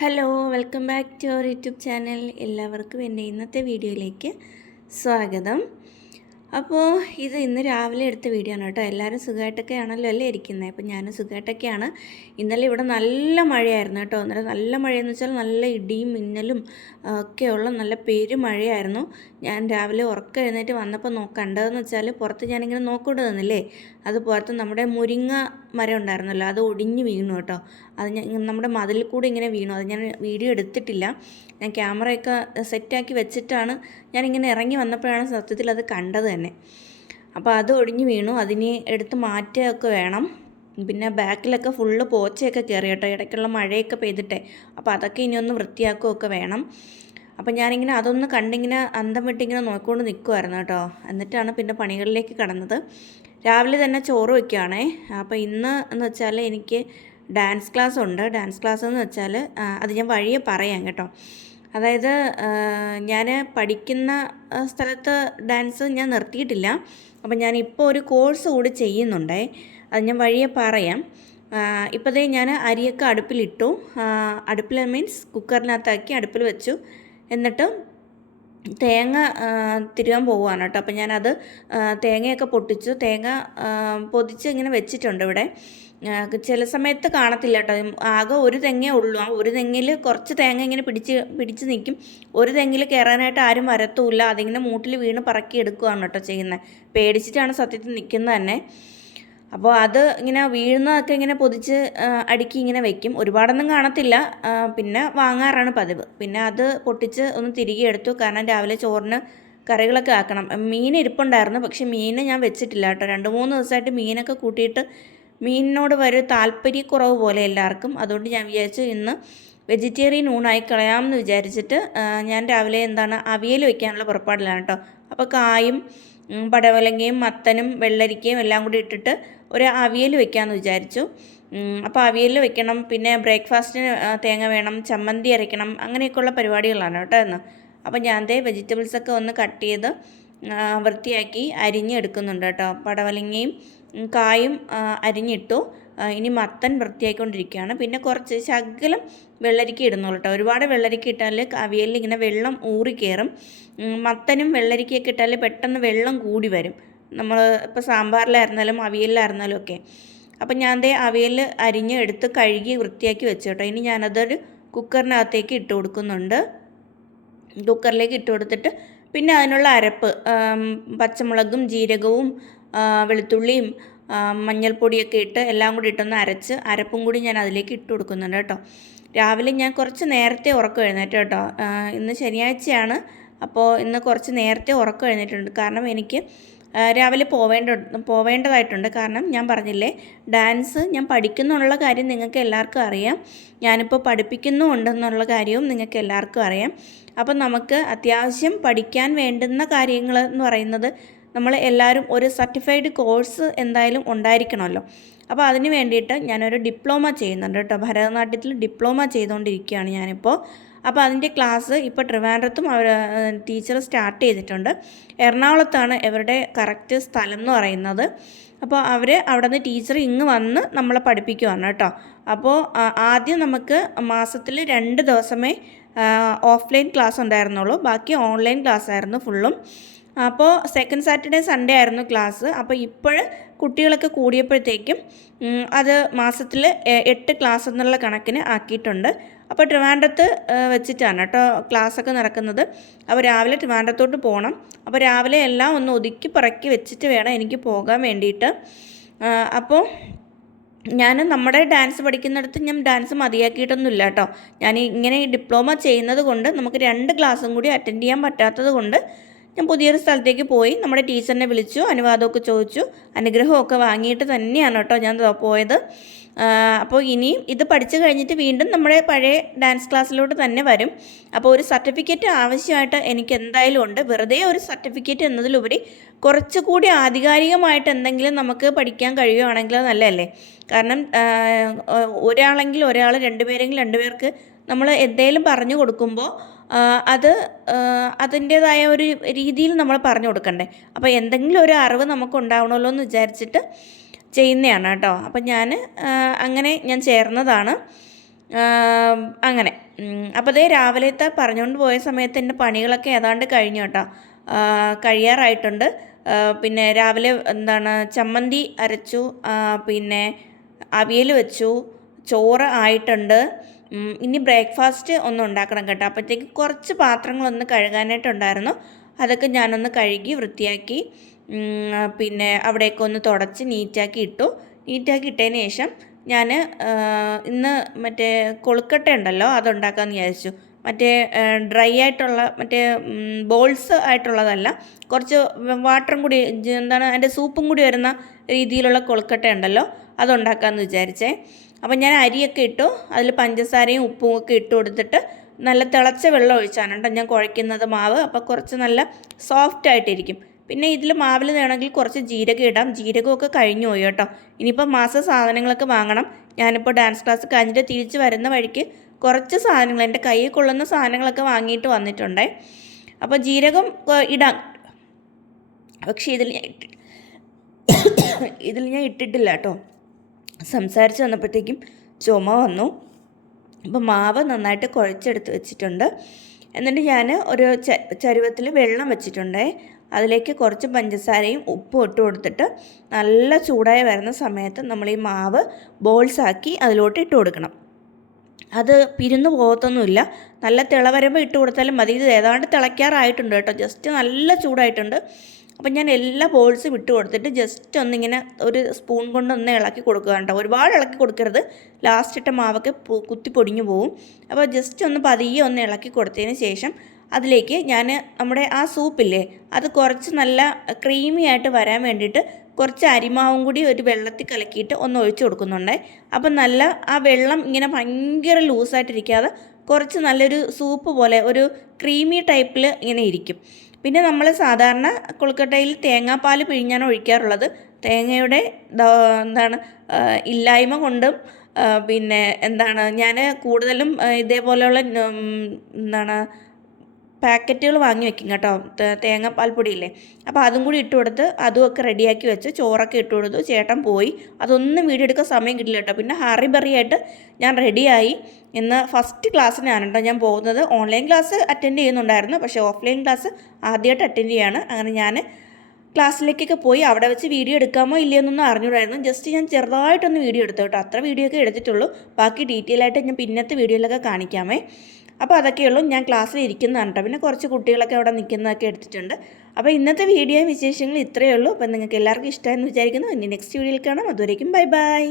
Hello welcome back to our YouTube channel. എല്ലാവർക്കും എന്റെ ഇന്നത്തെ വീഡിയോയിലേക്ക് സ്വാഗതം. അപ്പോൾ ഇത് ഇന്ന് രാവിലെ എടുത്ത വീഡിയോ ആണ് കേട്ടോ. എല്ലാവരും സുഖമായിട്ടൊക്കെ ആണല്ലോ അല്ലേ ഇരിക്കുന്നത്? അപ്പോൾ ഞാനും സുഖമായിട്ടൊക്കെയാണ്. ഇന്നലെ ഇവിടെ നല്ല മഴയായിരുന്നു കേട്ടോ. ഇന്നലെ നല്ല മഴയെന്ന് വെച്ചാൽ നല്ല ഇടിയും മിന്നലും ഒക്കെയുള്ള നല്ല പെരുമഴയായിരുന്നു ഞാൻ രാവിലെ ഉറക്കം എഴുന്നേറ്റ് വന്നപ്പോൾ നോ കണ്ടതെന്ന് വെച്ചാൽ പുറത്ത് ഞാനിങ്ങനെ നോക്കൊണ്ട് തന്നില്ലേ അത് പുറത്ത് നമ്മുടെ മുരിങ്ങ മരം ഉണ്ടായിരുന്നല്ലോ അത് ഒടിഞ്ഞു വീണു കേട്ടോ. അത് ഞാൻ നമ്മുടെ മതിലിൽ കൂടെ ഇങ്ങനെ വീണു. അത് ഞാൻ വീഡിയോ എടുത്തിട്ടില്ല. ഞാൻ ക്യാമറയൊക്കെ സെറ്റാക്കി വെച്ചിട്ടാണ് ഞാനിങ്ങനെ ഇറങ്ങി വന്നപ്പോഴാണ് സത്യത്തിൽ അത് കണ്ടത് തന്നെ. അപ്പോൾ അത് ഒടിഞ്ഞു വീണു. അതിനെ എടുത്ത് മാറ്റുകയൊക്കെ വേണം. പിന്നെ ബാക്കിലൊക്കെ ഫുള്ള് പോച്ചയൊക്കെ കയറി കേട്ടോ. ഇടയ്ക്കുള്ള മഴയൊക്കെ പെയ്തിട്ടെ. അപ്പോൾ അതൊക്കെ ഇനി ഒന്ന് വൃത്തിയാക്കുകയൊക്കെ വേണം. അപ്പം ഞാനിങ്ങനെ അതൊന്ന് കണ്ടിങ്ങനെ അന്തം വിട്ടിങ്ങനെ നോക്കിക്കൊണ്ട് നിൽക്കുമായിരുന്നു കേട്ടോ. എന്നിട്ടാണ് പിന്നെ പണികളിലേക്ക് കടന്നത്. രാവിലെ തന്നെ ചോറ് വയ്ക്കുകയാണേ അപ്പോൾ ഇന്ന് എന്ന് വെച്ചാൽ എനിക്ക് ഡാൻസ് ക്ലാസ് ഉണ്ട്. ഡാൻസ് ക്ലാസ് എന്ന് വെച്ചാൽ അത് ഞാൻ വഴിയെ പറയാം കേട്ടോ. അതായത് ഞാൻ പഠിക്കുന്ന സ്ഥലത്ത് ഡാൻസ് ഞാൻ നിർത്തിയിട്ടില്ല. അപ്പം ഞാൻ ഇപ്പോൾ ഒരു കോഴ്സ് കൂടി ചെയ്യുന്നുണ്ടേ. അത് ഞാൻ വഴിയെ പറയാം. ഇപ്പോഴത്തേ ഞാൻ അരിയൊക്കെ അടുപ്പിലിട്ടു. അടുപ്പിൽ മീൻസ് കുക്കറിനകത്താക്കി അടുപ്പിൽ വെച്ചു. എന്നിട്ട് തേങ്ങ തിരുവാൻ പോവുകയാണ് കേട്ടോ. അപ്പം ഞാനത് തേങ്ങയൊക്കെ പൊട്ടിച്ചു. തേങ്ങ പൊതിച്ച് ഇങ്ങനെ വെച്ചിട്ടുണ്ട് ഇവിടെ. ചില സമയത്ത് കാണത്തില്ല കേട്ടോ. ആകെ ഒരു തെങ്ങേ ഉള്ളൂ. ആ ഒരു തെങ്ങിൽ കുറച്ച് തേങ്ങ ഇങ്ങനെ പിടിച്ച് പിടിച്ച് നിൽക്കും. ഒരു തെങ്ങിൽ കയറാനായിട്ട് ആരും വരത്തുമില്ല. അതിങ്ങനെ മൂട്ടിൽ വീണ് പറക്കി എടുക്കുകയാണ് കേട്ടോ ചെയ്യുന്നത്. പേടിച്ചിട്ടാണ് സത്യത്തിൽ നിൽക്കുന്നത് തന്നെ. അപ്പോൾ അത് ഇങ്ങനെ വീഴുന്നതൊക്കെ ഇങ്ങനെ പൊതിച്ച് അടുക്കി ഇങ്ങനെ വെക്കും. ഒരുപാടൊന്നും കാണത്തില്ല. പിന്നെ വാങ്ങാറാണ് പതിവ്. പിന്നെ അത് പൊട്ടിച്ച് ഒന്ന് തിരികെ എടുത്തു. കാരണം രാവിലെ ചോറിന് കറികളൊക്കെ ആക്കണം. മീൻ ഇരിപ്പുണ്ടായിരുന്നു. പക്ഷേ മീൻ ഞാൻ വെച്ചിട്ടില്ല കേട്ടോ. രണ്ട് മൂന്ന് ദിവസമായിട്ട് മീനൊക്കെ കൂട്ടിയിട്ട് മീനിനോട് വരെ താല്പര്യക്കുറവ് പോലെ എല്ലാവർക്കും. അതുകൊണ്ട് ഞാൻ വിചാരിച്ചു ഇന്ന് വെജിറ്റേറിയൻ ഊണായി കളയാമെന്ന് വിചാരിച്ചിട്ട് ഞാൻ രാവിലെ എന്താണ് അവിയൽ വയ്ക്കാനുള്ള പുറപ്പാടിലാണ് കേട്ടോ. അപ്പോൾ കായും പടവലങ്ങയും മത്തനും വെള്ളരിക്കയും എല്ലാം കൂടി ഇട്ടിട്ട് ഒരു അവിയൽ വെക്കാമെന്ന് വിചാരിച്ചു. അപ്പോൾ അവിയൽ വെക്കണം. പിന്നെ ബ്രേക്ക്ഫാസ്റ്റിന് തേങ്ങ വേണം. ചമ്മന്തി അരയ്ക്കണം. അങ്ങനെയൊക്കെയുള്ള പരിപാടികളാണ് കേട്ടോ എന്ന് അപ്പോൾ ഞാൻ ദേ വെജിറ്റബിൾസൊക്കെ ഒന്ന് കട്ട് ചെയ്ത് വൃത്തിയാക്കി അരിഞ്ഞെടുക്കുന്നുണ്ട് കേട്ടോ. പടവലങ്ങയും കായും അരിഞ്ഞിട്ടു. ഇനി മത്തൻ വൃത്തിയായിക്കൊണ്ടിരിക്കുകയാണ്. പിന്നെ കുറച്ച് ശകലം വെള്ളരിക്ക ഇടുന്നുള്ളൂ കേട്ടോ. ഒരുപാട് വെള്ളരിക്ക ഇട്ടാൽ അവിയലിൽ ഇങ്ങനെ വെള്ളം ഊറി മത്തനും വെള്ളരിക്കയൊക്കെ ഇട്ടാൽ പെട്ടെന്ന് വെള്ളം കൂടി വരും. നമ്മൾ ഇപ്പോൾ സാമ്പാറിലായിരുന്നാലും അവിയലിലായിരുന്നാലും ഒക്കെ. അപ്പം ഞാൻ ദേ അവിയൽ അരിഞ്ഞ് എടുത്ത് കഴുകി വൃത്തിയാക്കി വെച്ചു കേട്ടോ ഇനി ഞാനതൊരു കുക്കറിനകത്തേക്ക് ഇട്ട് കൊടുക്കുന്നുണ്ട്. കുക്കറിലേക്ക് ഇട്ട് കൊടുത്തിട്ട് പിന്നെ അതിനുള്ള അരപ്പ് പച്ചമുളകും ജീരകവും വെളുത്തുള്ളിയും മഞ്ഞൾപ്പൊടിയൊക്കെ ഇട്ട് എല്ലാം കൂടി ഇട്ടൊന്ന് അരച്ച് അരപ്പും കൂടി ഞാൻ അതിലേക്ക് ഇട്ട് കൊടുക്കുന്നുണ്ട് കേട്ടോ. രാവിലെ ഞാൻ കുറച്ച് നേരത്തെ ഉറക്കം എഴുന്നേറ്റ് കേട്ടോ. ഇന്ന് ശനിയാഴ്ചയാണ്. അപ്പോൾ ഇന്ന് കുറച്ച് നേരത്തെ ഉറക്കം എഴുന്നേറ്റുണ്ട് കാരണം എനിക്ക് രാവിലെ പോവേണ്ട പോവേണ്ടതായിട്ടുണ്ട്. കാരണം ഞാൻ പറഞ്ഞില്ലേ ഡാൻസ് ഞാൻ പഠിക്കുന്നുള്ള കാര്യം നിങ്ങൾക്ക് എല്ലാവർക്കും അറിയാം. ഞാനിപ്പോൾ പഠിപ്പിക്കുന്നുണ്ടെന്നുള്ള കാര്യവും നിങ്ങൾക്ക് എല്ലാവർക്കും അറിയാം. അപ്പം നമുക്ക് അത്യാവശ്യം പഠിക്കാൻ വേണ്ടുന്ന കാര്യങ്ങൾ എന്ന് പറയുന്നത് നമ്മൾ എല്ലാവരും ഒരു സർട്ടിഫൈഡ് കോഴ്സ് എന്തായാലും ഉണ്ടായിരിക്കണമല്ലോ. അപ്പോൾ അതിന് വേണ്ടിയിട്ട് ഞാനൊരു ഡിപ്ലോമ ചെയ്യുന്നുണ്ട് കേട്ടോ. ഭരതനാട്യത്തിൽ ഡിപ്ലോമ ചെയ്തുകൊണ്ടിരിക്കുകയാണ് ഞാനിപ്പോൾ അപ്പോൾ അതിന്റെ ക്ലാസ് ഇപ്പോൾ ട്രിവാൻഡ്രത്തും അവർ ടീച്ചർ സ്റ്റാർട്ട് ചെയ്തിട്ടുണ്ട്. എറണാകുളത്താണ് ഇവരുടെ കറക്റ്റ് സ്ഥലം എന്ന് പറയുന്നത്. അപ്പോൾ അവർ അവിടെ നിന്ന് ടീച്ചർ ഇങ്ങ് വന്ന് നമ്മളെ പഠിപ്പിക്കുവാണ് കേട്ടോ. അപ്പോൾ ആദ്യം നമുക്ക് മാസത്തിൽ രണ്ട് ദിവസമേ ഓഫ്ലൈൻ ക്ലാസ് ഉണ്ടായിരുന്നുള്ളൂ. ബാക്കി ഓൺലൈൻ ക്ലാസ് ആയിരുന്നു ഫുള്ളും. അപ്പോൾ സെക്കൻഡ് സാറ്റർഡേ സൺഡേ ആയിരുന്നു ക്ലാസ്. അപ്പോൾ ഇപ്പോൾ കുട്ടികളൊക്കെ കൂടിയപ്പോഴത്തേക്കും അത് മാസത്തിൽ എട്ട് ക്ലാസ് എന്നുള്ള കണക്കിന് ആക്കിയിട്ടുണ്ട്. അപ്പോൾ ട്രിവാൻഡ്രത്ത് വെച്ചിട്ടാണ് കേട്ടോ ക്ലാസ്സൊക്കെ നടക്കുന്നത്. അപ്പോൾ രാവിലെ ട്രിവാൻഡ്രത്തോട്ട് പോകണം. അപ്പോൾ രാവിലെ എല്ലാം ഒന്ന് ഒതുക്കി പറക്കി വെച്ചിട്ട് വേണം എനിക്ക് പോകാൻ വേണ്ടിയിട്ട്. അപ്പോൾ ഞാൻ നമ്മുടെ ഡാൻസ് പഠിക്കുന്നിടത്ത് ഞാൻ ഡാൻസ് മതിയാക്കിയിട്ടൊന്നുമില്ല കേട്ടോ. ഞാൻ ഇങ്ങനെ ഈ ഡിപ്ലോമ ചെയ്യുന്നത് കൊണ്ട് നമുക്ക് രണ്ട് ക്ലാസ്സും കൂടി അറ്റൻഡ് ചെയ്യാൻ പറ്റാത്തത് കൊണ്ട് ഞാൻ പുതിയൊരു സ്ഥലത്തേക്ക് പോയി നമ്മുടെ ടീച്ചറിനെ വിളിച്ചു അനുവാദമൊക്കെ ചോദിച്ചു അനുഗ്രഹമൊക്കെ വാങ്ങിയിട്ട് തന്നെയാണ് കേട്ടോ ഞാൻ പോയത്. അപ്പോൾ ഇനിയും ഇത് പഠിച്ചു കഴിഞ്ഞിട്ട് വീണ്ടും നമ്മുടെ പഴയ ഡാൻസ് ക്ലാസ്സിലോട്ട് തന്നെ വരും. അപ്പോൾ ഒരു സർട്ടിഫിക്കറ്റ് ആവശ്യമായിട്ട് എനിക്ക് എന്തായാലും ഉണ്ട്. വെറുതെ ഒരു സർട്ടിഫിക്കറ്റ് എന്നതിലുപരി കുറച്ചുകൂടി ആധികാരികമായിട്ട് എന്തെങ്കിലും നമുക്ക് പഠിക്കാൻ കഴിയുകയാണെങ്കിൽ നല്ലതല്ലേ? കാരണം ഒരാളെങ്കിൽ ഒരാൾ രണ്ടുപേരെങ്കിൽ രണ്ടുപേർക്ക് നമ്മൾ എന്തെങ്കിലും പറഞ്ഞു കൊടുക്കുമ്പോൾ അത് അതിന്റേതായ ഒരു രീതിയിൽ നമ്മൾ പറഞ്ഞു കൊടുക്കണ്ടേ? അപ്പോൾ എന്തെങ്കിലും ഒരു അറിവ് നമുക്ക് ഉണ്ടാവണമല്ലോ എന്ന് വിചാരിച്ചിട്ട് ചെയ്യുന്നതാണ് കേട്ടോ. അപ്പം ഞാൻ അങ്ങനെ ഞാൻ ചേർന്നതാണ്. അങ്ങനെ. അപ്പോൾ അതേ രാവിലത്തെ പറഞ്ഞുകൊണ്ട് പോയ സമയത്ത് എന്റെ പണികളൊക്കെ ഏതാണ്ട് കഴിഞ്ഞു കേട്ടോ. കഴിയാറായിട്ടുണ്ട്. പിന്നെ രാവിലെ എന്താണ് ചമ്മന്തി അരച്ചു പിന്നെ അവിയൽ വെച്ചു ചോറ് ആയിട്ടുണ്ട്. ഇനി ബ്രേക്ക്ഫാസ്റ്റ് ഒന്ന് ഉണ്ടാക്കണം കേട്ടോ. അപ്പോഴത്തേക്ക് കുറച്ച് പാത്രങ്ങളൊന്ന് കഴുകാനായിട്ടുണ്ടായിരുന്നു. അതൊക്കെ ഞാനൊന്ന് കഴുകി വൃത്തിയാക്കി. പിന്നെ അവിടെയൊക്കെ ഒന്ന് തുടച്ച് നീറ്റാക്കി ഇട്ടു. നീറ്റാക്കി ഇട്ടതിന് ശേഷം ഞാൻ ഇന്ന് മറ്റേ കൊളുക്കട്ട ഉണ്ടല്ലോ അതുണ്ടാക്കാമെന്ന് വിചാരിച്ചു. മറ്റേ ഡ്രൈ ആയിട്ടുള്ള മറ്റേ ബോൾസ് ആയിട്ടുള്ളതല്ല കുറച്ച് വാട്ടറും കൂടി എന്താണ് അതിന്റെ സൂപ്പും കൂടി വരുന്ന രീതിയിലുള്ള കൊളുക്കട്ട ഉണ്ടല്ലോ അതുണ്ടാക്കാമെന്ന് വിചാരിച്ചേ. അപ്പം ഞാൻ അരിയൊക്കെ ഇട്ടു അതിൽ പഞ്ചസാരയും ഉപ്പും ഒക്കെ ഇട്ട് കൊടുത്തിട്ട് നല്ല തിളച്ച വെള്ളം ഒഴിച്ചാണ് കേട്ടോ ഞാൻ കുഴയ്ക്കുന്നത് മാവ്. അപ്പോൾ കുറച്ച് നല്ല സോഫ്റ്റ് ആയിട്ടിരിക്കും. പിന്നെ ഇതിൽ മാവിൽ വേണമെങ്കിൽ കുറച്ച് ജീരകം ഇടാം. ജീരകമൊക്കെ കഴിഞ്ഞു പോയി കേട്ടോ. ഇനിയിപ്പോൾ മാസ സാധനങ്ങളൊക്കെ വാങ്ങണം. ഞാനിപ്പോൾ ഡാൻസ് ക്ലാസ് കഴിഞ്ഞിട്ട് തിരിച്ച് വരുന്ന വഴിക്ക് കുറച്ച് സാധനങ്ങൾ എന്റെ കയ്യിൽ കൊള്ളുന്ന സാധനങ്ങളൊക്കെ വാങ്ങിയിട്ട് വന്നിട്ടുണ്ടേ. അപ്പോൾ ജീരകം ഇടാം. പക്ഷേ ഇതിൽ ഞാൻ ഇട്ടി ഇതിൽ ഞാൻ ഇട്ടിട്ടില്ല കേട്ടോ. സംസാരിച്ച് വന്നപ്പോഴത്തേക്കും ചുമ വന്നു. അപ്പോൾ മാവ് നന്നായിട്ട് കുഴച്ചെടുത്ത് വെച്ചിട്ടുണ്ട്. എന്നിട്ട് ഞാൻ ഒരു ചരുവത്തിൽ വെള്ളം വെച്ചിട്ടുണ്ട്. അതിലേക്ക് കുറച്ച് പഞ്ചസാരയും ഉപ്പും ഇട്ട് കൊടുത്തിട്ട് നല്ല ചൂടായി വരുന്ന സമയത്ത് നമ്മൾ ഈ മാവ് ബോൾസാക്കി അതിലോട്ട് ഇട്ട് കൊടുക്കണം. അത് പിരിന്നു പോകത്തൊന്നുമില്ല. നല്ല തിള വരുമ്പോൾ ഇട്ട് കൊടുത്താലും മതി. ഇത് ഏതാണ്ട് തിളയ്ക്കാറായിട്ടുണ്ട് കേട്ടോ. ജസ്റ്റ് നല്ല ചൂടായിട്ടുണ്ട്. അപ്പം ഞാൻ എല്ലാ ബോൾസും ഇട്ട് കൊടുത്തിട്ട് ജസ്റ്റ് ഒന്നിങ്ങനെ ഒരു സ്പൂൺ കൊണ്ട് ഒന്ന് ഇളക്കി കൊടുക്കുക കേട്ടോ. ഒരുപാട് ഇളക്കി കൊടുക്കരുത്. ലാസ്റ്റ് ഇട്ട മാവൊക്കെ കുത്തി പൊടിഞ്ഞു പോകും അപ്പോൾ ജസ്റ്റ് ഒന്ന് പതിയെ ഒന്ന് ഇളക്കി കൊടുത്തതിന് ശേഷം അതിലേക്ക് ഞാൻ നമ്മുടെ ആ സൂപ്പില്ലേ അത് കുറച്ച് നല്ല ക്രീമി ആയിട്ട് വരാൻ വേണ്ടിയിട്ട് കുറച്ച് അരിമാവും കൂടി ഒരു വെള്ളത്തിൽ കലക്കിയിട്ട് ഒന്ന് ഒഴിച്ചു കൊടുക്കുന്നുണ്ട്. അപ്പം നല്ല ആ വെള്ളം ഇങ്ങനെ ഭയങ്കര ലൂസായിട്ടിരിക്കാതെ കുറച്ച് നല്ലൊരു സൂപ്പ് പോലെ ഒരു ക്രീമി ടൈപ്പിൽ ഇങ്ങനെ ഇരിക്കും. പിന്നെ നമ്മൾ സാധാരണ കൊൽക്കട്ടയിൽ തേങ്ങാപ്പാൽ പിഴിഞ്ഞാണ് ഒഴിക്കാറുള്ളത്. തേങ്ങയുടെ എന്താണ് ഇല്ലായ്മ കൊണ്ടും പിന്നെ എന്താണ് ഞാൻ കൂടുതലും ഇതേപോലെയുള്ള എന്താണ് പാക്കറ്റുകൾ വാങ്ങി വെക്കും കേട്ടോ. തേങ്ങ തേങ്ങാപ്പാൽ പൊടിയില്ലേ അപ്പോൾ അതും കൂടി ഇട്ട് കൊടുത്ത് അതുമൊക്കെ റെഡിയാക്കി വെച്ച് ചോറൊക്കെ ഇട്ട് കൊടുത്തു. ചേട്ടൻ പോയി. അതൊന്നും വീഡിയോ എടുക്കാൻ സമയം കിട്ടില്ല കേട്ടോ. പിന്നെ ഹറി ബറി ആയിട്ട് ഞാൻ റെഡിയായി. ഇന്ന് ഫസ്റ്റ് ക്ലാസ്സിനാണ് കേട്ടോ ഞാൻ പോകുന്നത്. ഓൺലൈൻ ക്ലാസ് അറ്റൻഡ് ചെയ്യുന്നുണ്ടായിരുന്നു. പക്ഷേ ഓഫ്ലൈൻ ക്ലാസ് ആദ്യമായിട്ട് അറ്റൻഡ് ചെയ്യാണ്. അങ്ങനെ ഞാൻ ക്ലാസ്സിലേക്കൊക്കെ പോയി അവിടെ വെച്ച് വീഡിയോ എടുക്കാമോ ഇല്ലയോ എന്നൊന്നും അറിഞ്ഞൂടായിരുന്നു. ജസ്റ്റ് ഞാൻ ചെറുതായിട്ടൊന്ന് വീഡിയോ എടുത്തു കേട്ടോ. അത്ര വീഡിയോ ഒക്കെ എടുത്തിട്ടുള്ളൂ. ബാക്കി ഡീറ്റെയിൽ ആയിട്ട് ഞാൻ പിന്നത്തെ വീഡിയോയിലൊക്കെ കാണിക്കാമേ. അപ്പോൾ അതൊക്കെയുള്ളൂ ഞാൻ ക്ലാസ്സിൽ ഇരിക്കുന്നതാണ് കേട്ടോ പിന്നെ കുറച്ച് കുട്ടികളൊക്കെ അവിടെ നിൽക്കുന്നതൊക്കെ എടുത്തിട്ടുണ്ട്. അപ്പോൾ ഇന്നത്തെ വീഡിയോ വിശേഷങ്ങൾ ഇത്രയേ ഉള്ളൂ. അപ്പോൾ നിങ്ങൾക്ക് എല്ലാവർക്കും ഇഷ്ടമായെന്ന് വിചാരിക്കുന്നു. ഇനി നെക്സ്റ്റ് വീഡിയോയിൽ കാണാം. അതുവരേക്കും ബൈ ബൈ.